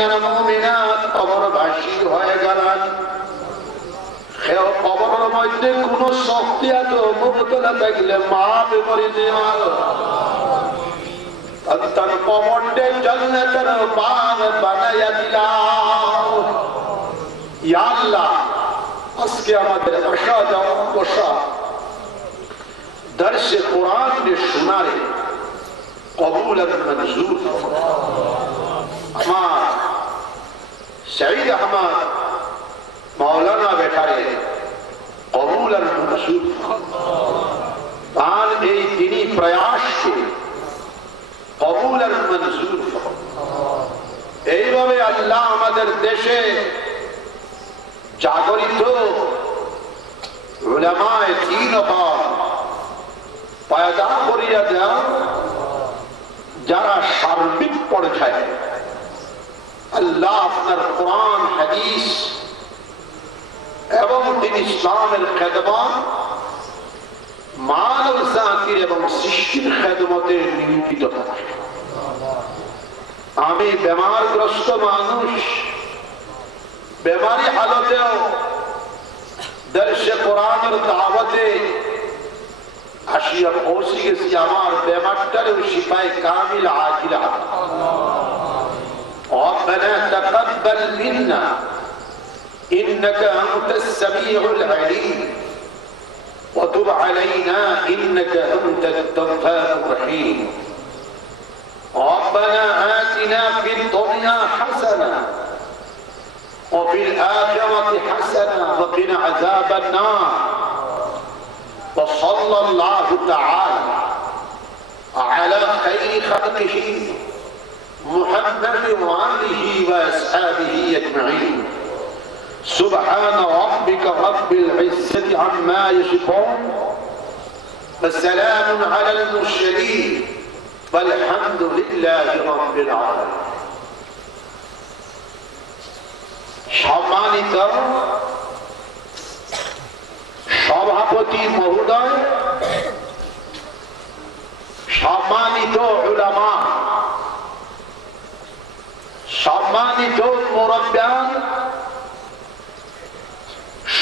মুমিনান মুমিনাত কবরবাসী হয়ে গেলেন। কবরের মধ্যে কোন শক্তি এত মুবতলা থাকলে মাফ করে দিও। তার কবরকে জান্নাতের বাগ বানাইয়া দিলাম। ইয়া আল্লাহ, আজকে আমাদের আশা যাওয়া বসা দর্শে কোরআন কে শোনারে কবুল আর মঞ্জুর। আমার শহীদ আহমদ মৌলানা বেটারে কবুল আর মঞ্জুর। তার এই দিনী প্রয়াসকে কবুল আর মঞ্জুর। এইভাবে আল্লাহ আমাদের দেশে জাগরিত উলামায়ে দ্বীন পয়দা করিয়া দেন, যারা সার্বিক পর্যায়ে আল্লাহ আপনার কোরআন হাদিস এবং দ্বীন ইসলামের খেদমত মানব জাতির এবং সৃষ্টির খেদমতে নিয়োজিত থাকে। আমি বেমারগ্রস্ত মানুষ, বেমারি হালতেও দর্শে কোরআনের দাওয়াতে আসিয়া পৌঁছে গেছি। আমার বেমারটারেও শিফায়ে কামিল আজিল ربنا تقبل منا إنك أنت السميع العليم وتب علينا إنك أنت التواب الرحيم ربنا آتنا في الدنيا حسنة وفي الآخرة حسنة وقنا عذاب النار وصلى الله تعالى على خير خلقه محمد وآله وأصحابه أجمعين سبحان ربك رب العزة عما يصفون وسلام على المرسلين والحمد لله رب العالمين। সম্মানিত সভাপতি মহোদয়, সম্মানিত উলামা, সম্মানিত মুরব্বিয়ান,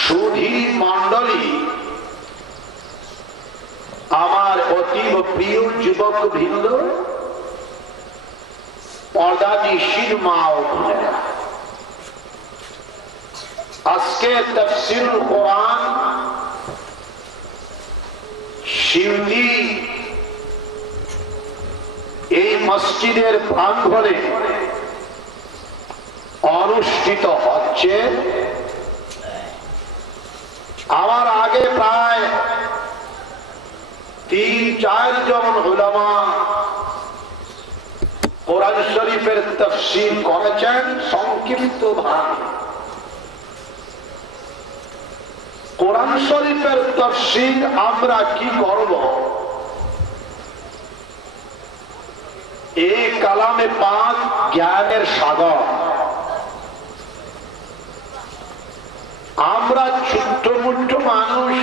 সুধী মণ্ডলী, আমার অতীব প্রিয় যুবক বৃন্দ, পর্দানিশীন মা ও বোনেরা, আজকে তাফসীরুল কোরআন শিউলি এই মসজিদের প্রাঙ্গণে অনুষ্ঠিত হচ্ছে। আমার আগে প্রায় ৩-৪ জন উলামা কোরআন শরীফের তাফসীর করেছেন সংক্ষিপ্ত ভাবে। কোরআন শরীফের তাফসীর আমরা কি করব? এই কালামে পাক জ্ঞানের সাগর। আমরা ছোট্ট মোট্ট মানুষ,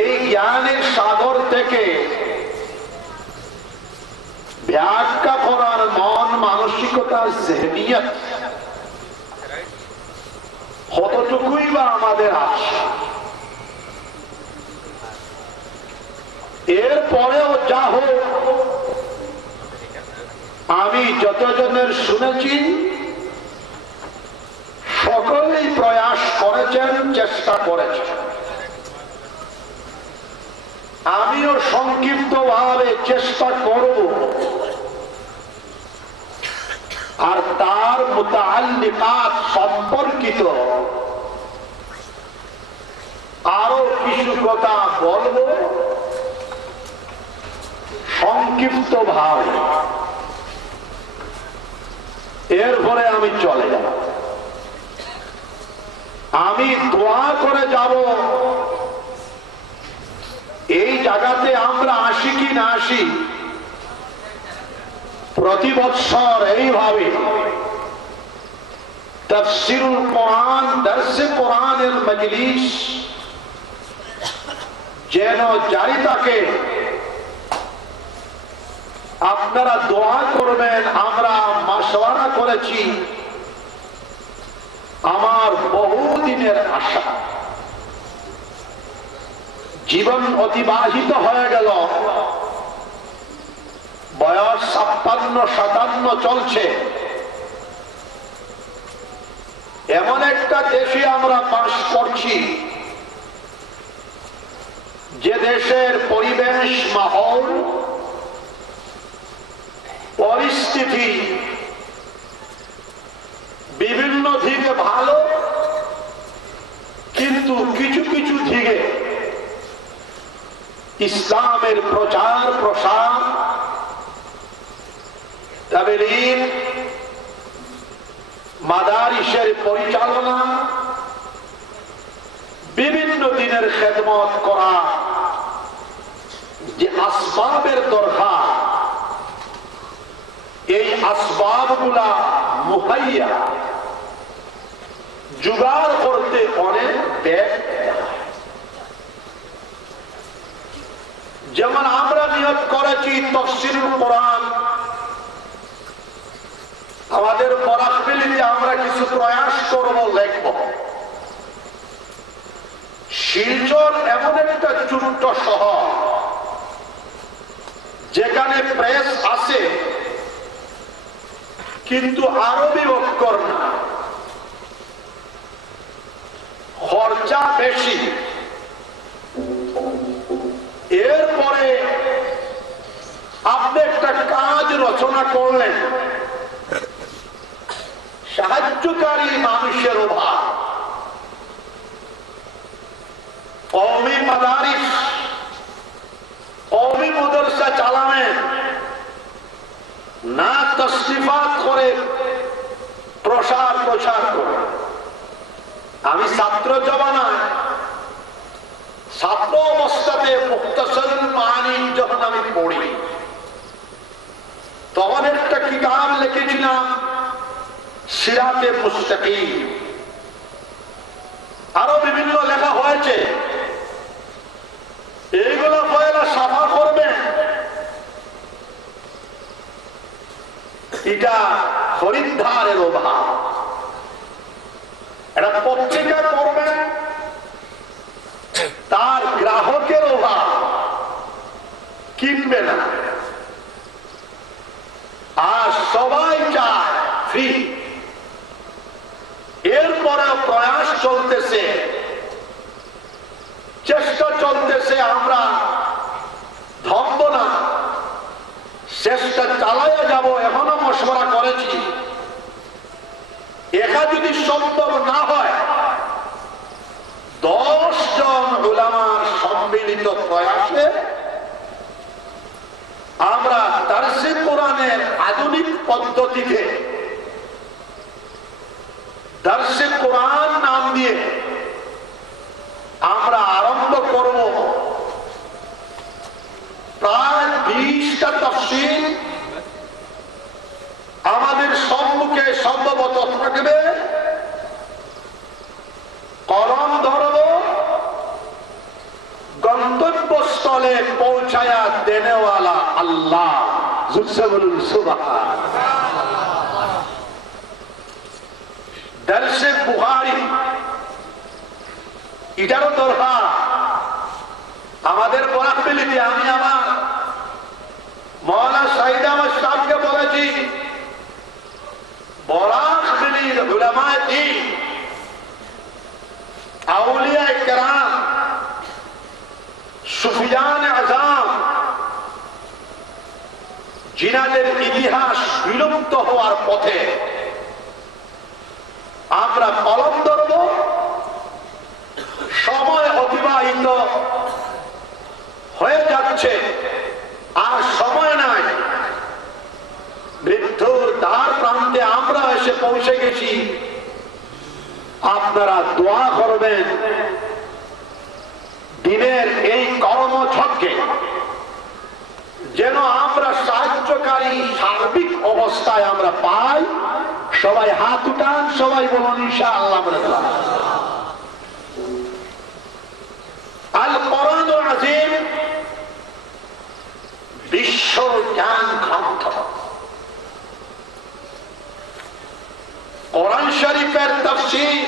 এই জ্ঞানের সাগর থেকে ব্যাখ্যা করার মন মানসিকতার জেহনিয়ত কতটুকুই বা আমাদের আছে। এরপরেও যা হোক, আমি যতজনের শুনেছি সকলেই প্রয়াস করেছেন, চেষ্টা করেছেন। আমিও সংক্ষিপ্ত ভাবে চেষ্টা করব আর তার মুতাআল্লিকাত সম্পর্কিত আরো কিছু কথা বলবো সংক্ষিপ্ত ভাবে। এরপরে আমি চলে যাব। আমি দোয়া করে যাব, এই জায়গাতে আমরা আসি কি না আসি, প্রতি বৎসর এইভাবে তাফসীরুল কোরআন, দর্সে কোরআনের মজলিস যেন জারি থাকে। আপনারা দোয়া করবেন, আমরা করেছি আমার বহুদিনের আশা। জীবন অতিবাহিত হয়ে গেল, বয়স ৫৬-৫৭ চলছে। এমন একটা দেশে আমরা বাস করছি যে দেশের পরিবেশ, মাহৌল, পরিস্থিতি বিভিন্ন দিকে ভালো, কিন্তু কিছু কিছু দিকে ইসলামের প্রচার প্রসার, তাবলীগ, মাদারিসের পরিচালনা, বিভিন্ন দিনের খেদমত করা যে আসবাবের দরকার, এই আসবাবগুলা মুহাইয়া জোগাড় করতে অনেক ব্যয়। যেমন আমরা নিয়ত করেছি তাফসীরুল কোরআন, আমাদের বরাকবিলিতে আমরা কিছু প্রয়াস করব, লিখব। শিলচর এমন একটা ছোট্ট শহর যেখানে প্রেস আছে কিন্তু আরবি অক্ষর না, খরচা বেশি। এরপরে আপনি একটা কাজ রচনা করলেন, সাহায্যকারী মানুষের অভাব। কওমি মাদারিস, কওমি মাদ্রাসা চালাবেন না, তাসনিফাত করে প্রসার করে। আমি ছাত্র জমানায়, ছাত্র অবস্থাতে মুখতাসারুল মাআনি যখন আমি পড়ি, তখন একটা কিতাব লিখেছিলাম সিরাতে মুস্তাকিম। আরো বিভিন্ন লেখা হয়েছে, এইগুলো পয়লা সাফা করবেন। এটা খরিদ্দারের অভাব। এটা পত্রিকা করবেন, তার গ্রাহকের অভাব, কিনবে না। আর সবাই চায় ফ্রি। এরপরে প্রয়াস চলতেছে, চেষ্টা চলতেছে, আমরা ধরব না, চেষ্টা চালাইয়া যাব। এখনো মশওয়ারা করেছি, একা যদি সম্ভব না হয় 10 জন উলামার সম্মিলিত প্রয়াসে আমরা দারসে কোরআনের আধুনিক পদ্ধতিতে দারসে কোরআন নাম দিয়ে আমরা আরম্ভ করব। প্রায় 20টা তাফসীর আমাদের সম্মুখে সম্ভবত থাকবে। কলম ধরব, গন্তব্যস্থলে পৌঁছায়া দেনেওয়ালা আল্লাহ। জুরসে বলুন সুবহানাল্লাহ। দারসে বুখারী, এটারও দরকার আমাদের বরাকবিলিতে। আমি আমার মওলানা সাইদ আহমদ সাহেবকে বলেছি, বরাকবিলির উলামায়ে দ্বীন, আউলিয়ায়ে কেরাম, সুফিয়ানে আযম, জিনাদের ইতিহাস বিলুপ্ত হওয়ার পথে, আমরা কলম ধরব। সময় অতিবাহিত হয়ে যাচ্ছে, আর সময় নাই। মৃত্যুর দ্বার প্রান্তে আমরা এসে পৌঁছে গেছি। আপনারা দোয়া করবেন দিনের এই কর্মযজ্ঞে যেন আমরা সাহায্যকারী সার্বিক অবস্থায় আমরা পাই। সবাই হাত উঠান, সবাই বলুন ইনশাআল্লাহ। আল কোরআনুল আযীম বিশ্ব জ্ঞান গ্রন্থ। শরীফের তাফসীর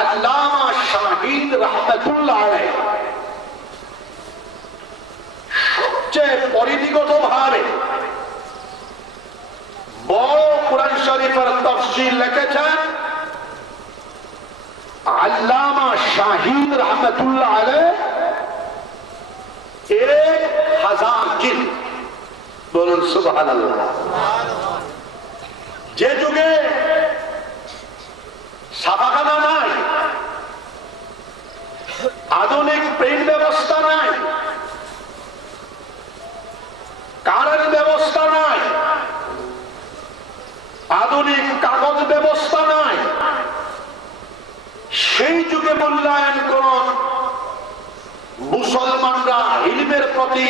আল্লামা শাহিদ রাহমাতুল্লাহ আলাইহি সবচেয়ে পরিধিগত ভাবে বড় কুরআন শরীফের তাফসীর লিখেছেন আল্লামা শাহিদ রাহমাতুল্লাহ আলাইহি 1000 জিলদ। বলুন সুবহানাল্লাহ। যে যুগে ছাপাখানা নাই, আধুনিক প্রিন্ট ব্যবস্থা নাই, কারেন্ট ব্যবস্থা নাই, আধুনিক কাগজ ব্যবস্থা নাই, সেই যুগে মূল্যায়ন করুন মুসলমানরা ইলমের প্রতি,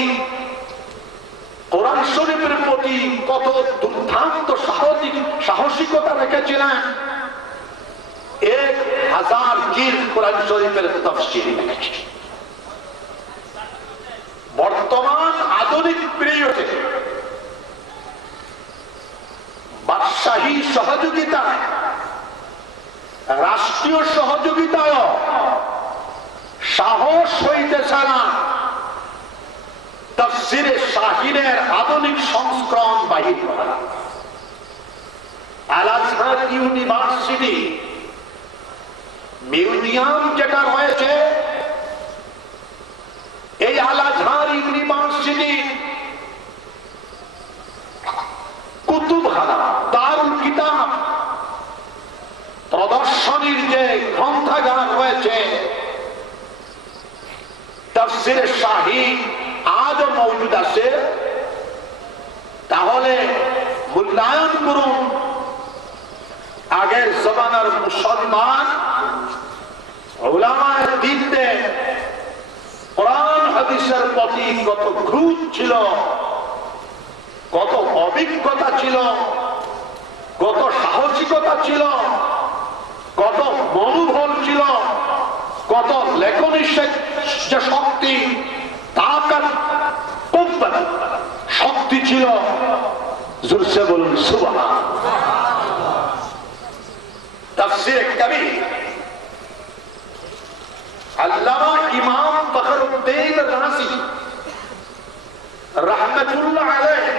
কোরআন শরীফের প্রতি কত দুর্দান্ত সাহসিকতা রেখেছিলেন। 1000 জিলদ কোরআন শরীফের তাফসীর লিখেছে। বর্তমান আধুনিক পিরিয়ডে বাদশাহী সহযোগিতা, রাষ্ট্রীয় সহযোগিতায় সাহস হইতেছে না তাফসীরে শাহিদের আধুনিক সংস্করণ বাহির করা। আল আজহার ইউনিভার্সিটি মিউজিয়াম যেটা রয়েছে, এই আল আজহার ইউনিভার্সিটি কুতুবখানা, দারুল কিতাব প্রদর্শনীর যে গ্রন্থাগার রয়েছে, তাফসীরে শাহী আজও মওজুদ আছে। তাহলে মূল্যায়ন করুন আগের জমানার মুসলমান উলামায়ে দ্বীনদের কোরআন হাদিসের প্রতি কত ক্রোধ ছিল, কত অভিজ্ঞতা ছিল, কত সাহসিকতা ছিল, কত মনোবল ছিল, কত লেখনী যে শক্তি, তাকাত, কুব্বত শক্তি ছিল। জোরসে বলুন সুবহানাল্লাহ। তাফসীর কবির আল্লামা ইমাম ফখরুদ্দীন রাজি রাহমাতুল্লাহ আলাইহি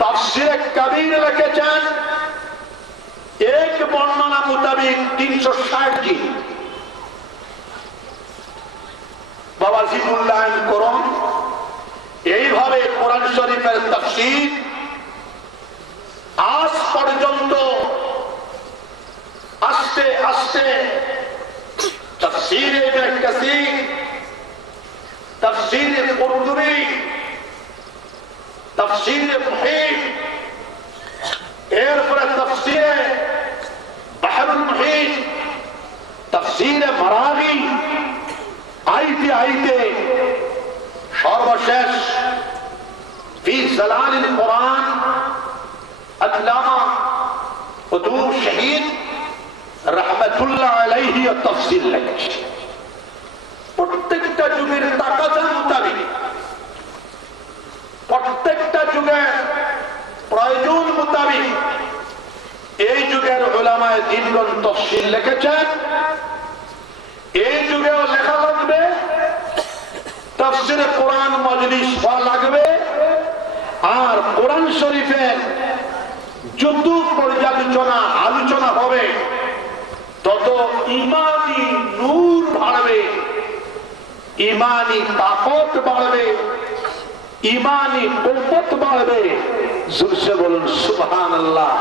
তাফসীর কবির লিখেছেন, এক বর্ণনা মোতাবেক 360 জিলদ। বাবাজি মূল্যায়ন করুন এইভাবে কোরআন শরীফের তাফসীর আজ পর্যন্ত আস্তে আস্তে তাফসীরে ইবনে কাসীর, তাফসীরে কুরতুবী, তাফসীরে মুহিত, এরপরে তাফসীরে বাহরুল মুহিত, তাফসীরে মারাগি, আইতে আইতে সর্বশেষ ফি জালালিল কোরআন আল্লামা কুতুব শহীদ রাহমাতুল্লাহ আলাইহি তাফসীর লিখেছে। প্রত্যেকটা যুগের তাকাজা মোতাবেক, প্রত্যেকটা যুগের প্রয়োজন মোতাবেক এই যুগের উলামায়ে দ্বীনগণ তাফসীর লিখেছেন। এই যুগেও লেখা লাগবে, তাফসীরে কোরআন মজলিস হওয়া লাগবে। আর কোরআন শরীফের যত পর্যালোচনা আলোচনা হবে তত ইমানি নূর বাড়বে, ইমানি তাকত বাড়বে, ইমানি কুওয়াত বাড়বে। জোরসে বলুন সুবহানাল্লাহ।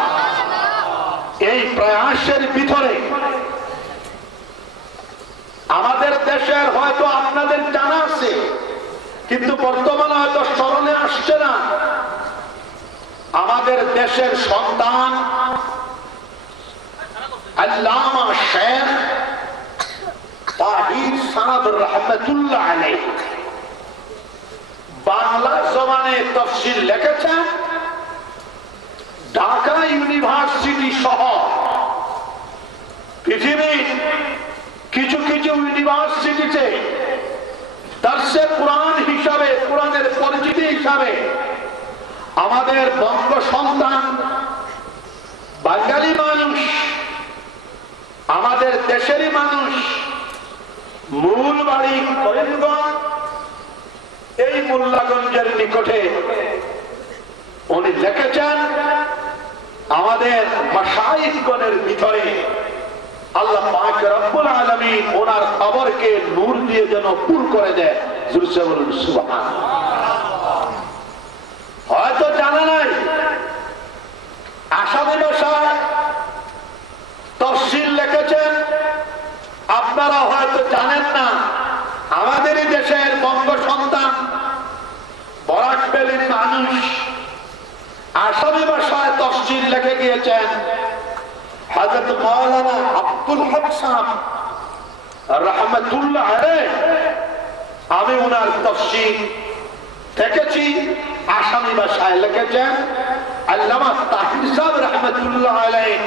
এই প্রয়াসের ভিতরে আমাদের দেশের হয়তো আপনাদের জানা আছে, কিন্তু বর্তমানে হয়তো স্মরণে আসছে না, আমাদের দেশের সন্তান আল্লামা শেখ তাহির সানাদ রাহমাতুল্লাহ আলাইহি বাংলা জবানে তাফসীর লিখেছেন। ঢাকা ইউনিভার্সিটি সহ পৃথিবীর কিছু কিছু ইউনিভার্সিটিতে দার্সে কোরআন হিসাবে, কোরআনের পরিচিতি হিসাবে আমাদের বঙ্গ সন্তান বাড়ি করিমগঞ্জ, এই মোল্লাগঞ্জের নিকটে উনি লিখেছেন আমাদের মাশায়েখগণের ভিতরে আল্লাহ পাক রব্বুল আলামিন ওনার কবরকে নূর দিয়ে যেন পুর করে দেয়। জোরে বলুন সুবহানাল্লাহ। হয়তো জানা নাই আসামি ভাষায় তফসিল লিখেছেন, আপনারা হয়তো জানেন না। আমাদেরই দেশের বঙ্গ সন্তান বরাক ভ্যালির মানুষ আসামি ভাষায় তফসিল লিখে গিয়েছেন হযরত মাওলানা আব্দুল হক সাহেব রাহমাতুল্লাহ আলাইহি। আমি ওনার তফসিল দেখেছি, আসামি ভাষায় লিখেছেন আল্লামা তাহির সাহেব রাহমাতুল্লাহ আলাইহি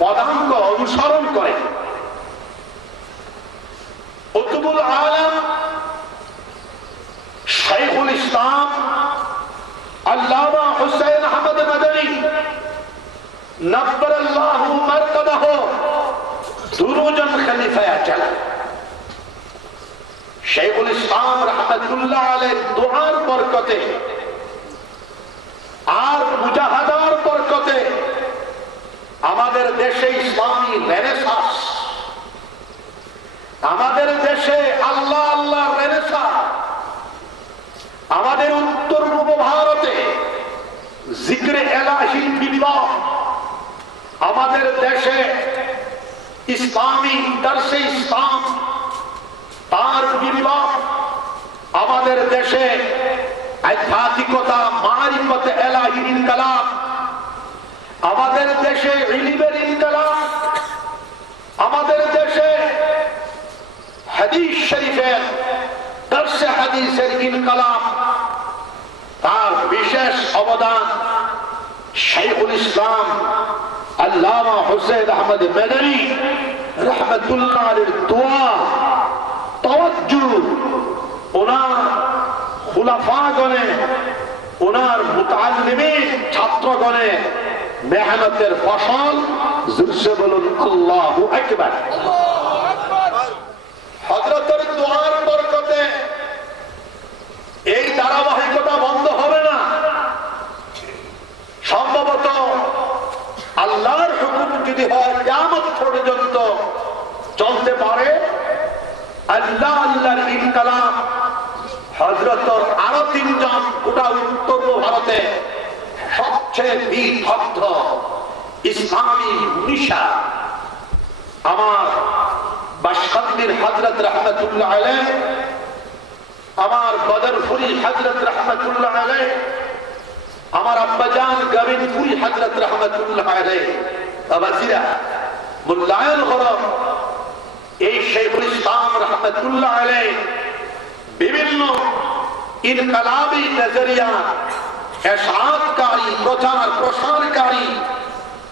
পদাঙ্ক অনুসরণ করে। কুতুবুল আলম শাইখুল ইসলাম আল্লামা হুসাইন আহমদ মাদানী নব্বরাল্লাহু মারকাদাহু দুরুজন খলিফায়ে আজল শাইখুল ইসলাম রাহমাতুল্লাহ আলাইহির দুআর বরকতে আর মুজাহাদার বরকতে আমাদের দেশে ইসলামী রেনেসাঁস, আমাদের দেশে আল্লাহ আল্লাহ রেনেসাঁস, আমাদের উত্তর পূর্ব ভারতে জিক্রে এলাহি বিপ্লব, আমাদের দেশে ইসলামী দর্শে ইসলাম তার বিপ্লব, আমাদের দেশে আধ্যাত্মিকতা মারিফতে এলাহি ইনকলাব, আমাদের দেশে ইলমের ইনকলাব, আমাদের দেশে হাদিস শরীফের দর্শে হাদিসের ইনকলাব, তার বিশেষ অবদান শাইখুল ইসলাম আল্লামা হুসাইন আহমদ মাদানী রাহমাতুল্লাহ আলাইহির দোয়া তাওয়াজ্জু, ওনার খুলাফাগণে, ওনার মুতাআল্লিমিন ছাত্রগণে মেহনতের ফসল। জোরে বলুন আল্লাহু আকবার। হযরতের দোয়ার বরকতে এই ধারাবাহিকতা বন্ধ হবে না। সম্ভবত আল্লাহর হুকুম যদি হয় কিয়ামত পর্যন্ত চলতে পারে। আল্লাহ আল্লাহর ইনকলাব হযরতের আরো তিনজন গোটা উত্তর ভারতে সবচেয়ে বিদগ্ধ ইসলামী মুনিশা, আমার বাশকান্দির হযরত রাহমাতুল্লাহ আলাইহি, আমার বদরপুরি হযরত রাহমাতুল্লাহ আলাইহি, আমার আব্বাজান গোবিন্দপুরি হযরত রাহমাতুল্লাহ আলাইহি, বাবাজিরা মুল্লায়ুল হরম এই শাইখুল ইসলাম রাহমাতুল্লাহ আলাইহি বিভিন্ন ইনকলাবী নজরিয়া এরশাদকারী, প্রচার প্রসারকারী,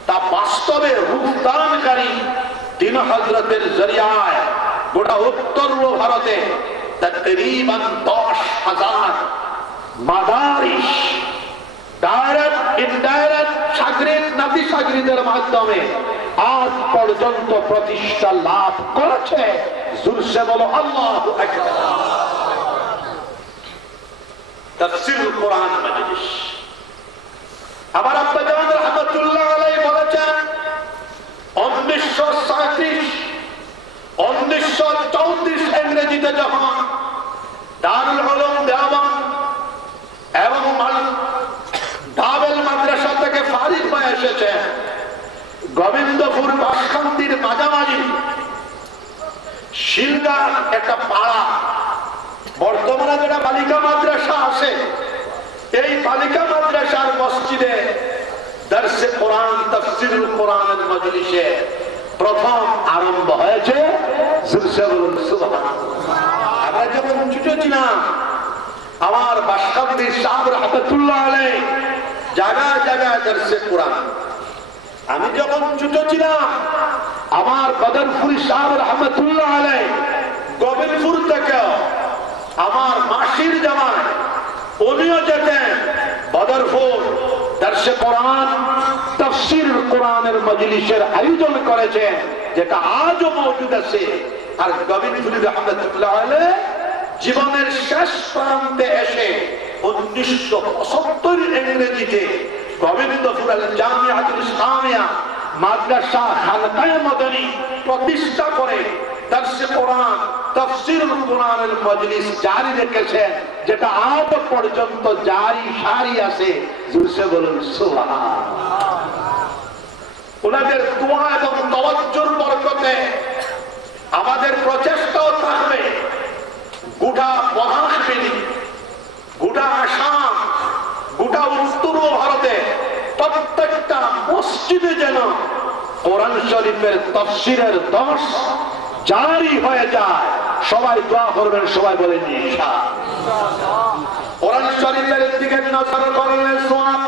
তা বাস্তবে রূপদানকারী তিন হযরতের জরিয়ায় গোটা উত্তর ভারতে তকরিবান 10,000 মাদারিস ডাইরেক্ট ইনডাইরেক্ট শাগরিদ নাতি শাগরিদের মাধ্যমে আজ পর্যন্ত প্রতিষ্ঠা লাভ করেছে। জোরসে বলো আল্লাহু আকবার। তাফসীরুল কোরআন মজলিস আমার আব্বাজান রাহমাতুল্লাহ আলাইহি বলেছেন 1934 ইংরেজিতে যখন দারুল উলুম দেওবন্দ এবং দাবেল মাদ্রাসা থেকে ফারিগ হয়ে এসেছে, গোবিন্দপুর বাসকান্দির মাঝামাঝি শিলগার একটা পাড়া, বর্তমানে যেটা বালিকা মাদ্রাসা আছে, এই বালিকা মাদ্রাসার মসজিদে দর্শে কোরআন তাফসীরুল কোরআনের মজলিসে প্রথম আরম্ভ হয়েছে। আমরা যখন ছোট ছিলাম আমার বাসকান্দির সাহেব রাহমাতুল্লাহ আলাইহি জায়গায় জায়গায় দর্শে কোরআন। আমি যখন ছোট ছিলাম আমার বদরপুরি সাহেব রাহমাতুল্লাহ আলাইহি গোবিন্দপুর থেকে আমার মাসির জামাই উনিও যেতেন বদরপুর দর্শে কোরআন তাফসীরুল কোরআনের মজলিসের আয়োজন করেছেন, যেটা আজও মওজুদ আছে। আর গোবিন্দপুরি রাহমাতুল্লাহ আলাইহি জীবনের শেষ প্রান্তে এসে 1975 ইংরেজিতে গোবিন্দপুর আল জামিয়াতুল ইসলামিয়া মাদ্রাসা হালকায়ে মাদানী প্রতিষ্ঠা করে দারসে কোরআন তাফসীরুল কোরআনের মজলিস জারি রেখেছেন, যেটা আজ পর্যন্ত জারি সারি আছে। জোরে বলুন সুবহানাল্লাহ। ওনাদের দোয়া এবং তাওয়াজ্জুর বরকতে আমাদের প্রচেষ্টাও থাকবে গোটা মহাখালী, গোটা আসাম, গোটা উত্তর ভারতে প্রত্যেকটা মসজিদে যেন কোরআন শরীফের তাফসীরের দর্স জারি হয়ে যায়। সবাই দোয়া করবেন, সবাই বলেন ইনশাআল্লাহ। কোরআন শরীফের দিকে নজর করলে সওয়াব,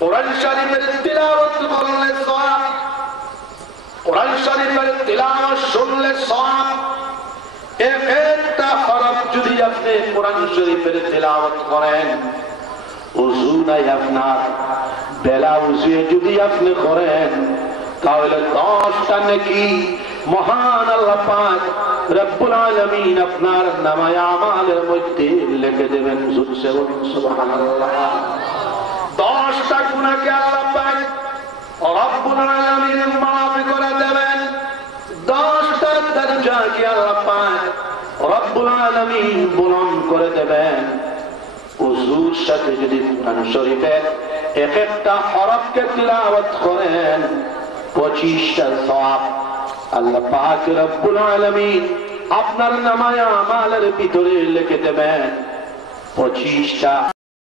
কোরআন শরীফের তিলাওয়াত করলে সওয়াব, কোরআন শরীফের তিলাওয়াত শুনলে সওয়াব। একটা হরফ যদি আপনি কোরআন শরীফের তিলাওয়াত করেন, ওযু নাই আপনার, বেলা উজুয়ে যদি আপনি করেন, তাহলে 10টা নেকি মহান আল্লাহ পাক রব্বুল আলামিন আপনার নামায়ে আমালের মধ্যে লিখে দেবেন। সুবহানাল্লাহ। 10টা গুনাহকে আল্লাহ পাক রব্বুল আলামিন মাফ করে দেবেন। 10টা দরজাকে আল্লাহ পাক রব্বুল আলামিন বুলন্দ করে দেবেন। ওযুর সাথে যদি কোরআন শরীফের এক একটা হরফকে তিলাওয়াত করেন, 25টা সওয়াব আল্লাহ পাক রব্বুল আলামিন আপনার নামায়ে আমালের ভিতরে লিখে দেবেন। 25টা